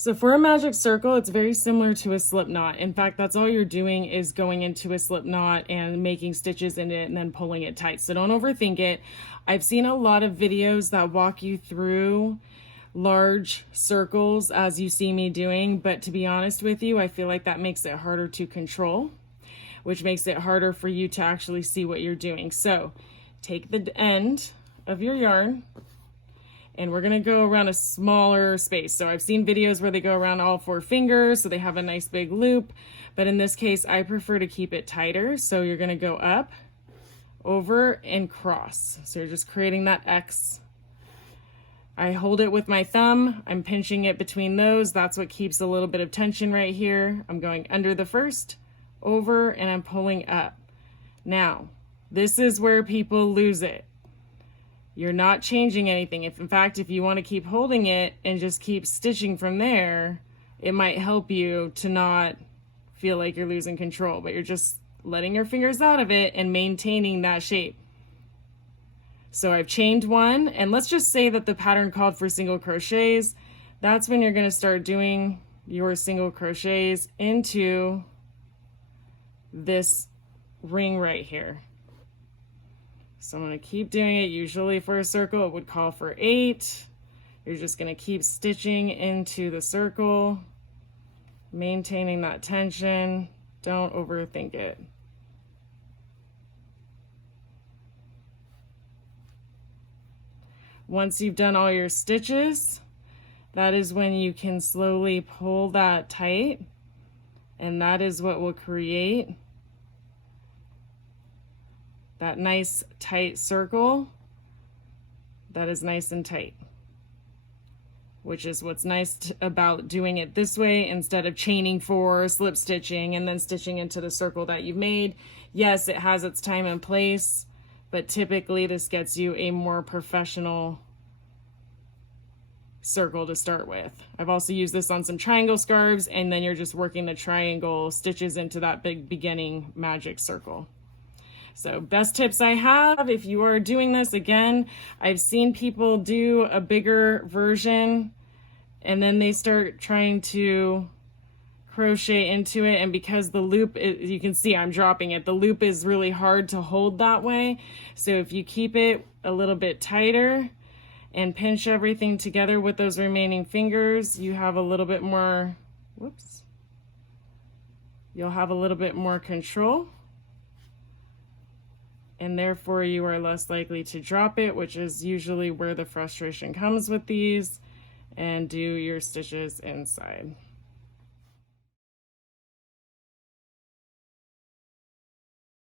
So for a magic circle, it's very similar to a slip knot. In fact, that's all you're doing is going into a slip knot and making stitches in it and then pulling it tight. So don't overthink it. I've seen a lot of videos that walk you through large circles as you see me doing, but to be honest with you, I feel like that makes it harder to control, which makes it harder for you to actually see what you're doing. So take the end of your yarn, and we're gonna go around a smaller space. So I've seen videos where they go around all 4 fingers, so they have a nice big loop. But in this case, I prefer to keep it tighter. So you're gonna go up, over, and cross. So you're just creating that X. I hold it with my thumb. I'm pinching it between those. That's what keeps a little bit of tension right here. I'm going under the first, over, and I'm pulling up. Now, this is where people lose it. You're not changing anything. In fact, if you want to keep holding it and just keep stitching from there, it might help you to not feel like you're losing control, but you're just letting your fingers out of it and maintaining that shape. So I've chained 1, and let's just say that the pattern called for single crochets. That's when you're going to start doing your single crochets into this ring right here. So I'm going to keep doing it. Usually for a circle, it would call for 8. You're just going to keep stitching into the circle, maintaining that tension. Don't overthink it. Once you've done all your stitches, that is when you can slowly pull that tight, and that is what will create that nice tight circle that is nice and tight, which is what's nice about doing it this way instead of chaining 4, slip stitching, and then stitching into the circle that you've made. Yes, it has its time and place, but typically this gets you a more professional circle to start with. I've also used this on some triangle scarves, and then you're just working the triangle stitches into that big beginning magic circle. So best tips I have, if you are doing this, again, I've seen people do a bigger version and then they start trying to crochet into it, and because the loop is, you can see I'm dropping it, the loop is really hard to hold that way. So if you keep it a little bit tighter and pinch everything together with those remaining fingers, you have a little bit more, you'll have a little bit more control, and therefore you are less likely to drop it, which is usually where the frustration comes with these, and do your stitches inside.